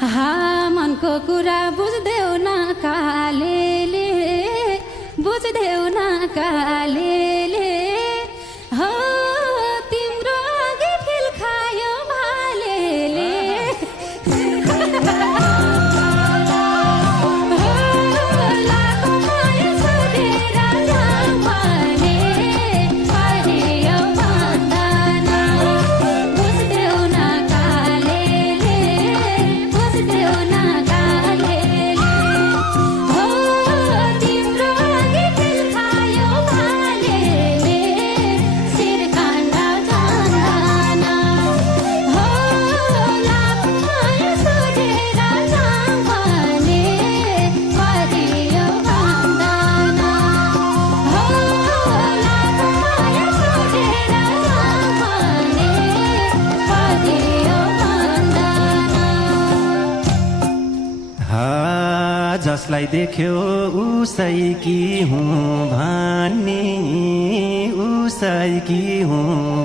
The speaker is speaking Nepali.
हा मनको कुरा बुझ्देऊ न कालेले बुझ्देऊ न कालेले हो तिम्रो अघि फिल खायो भालेले जसलाई देख्यो उसै कि हुँ भन्ने उसै कि हुँ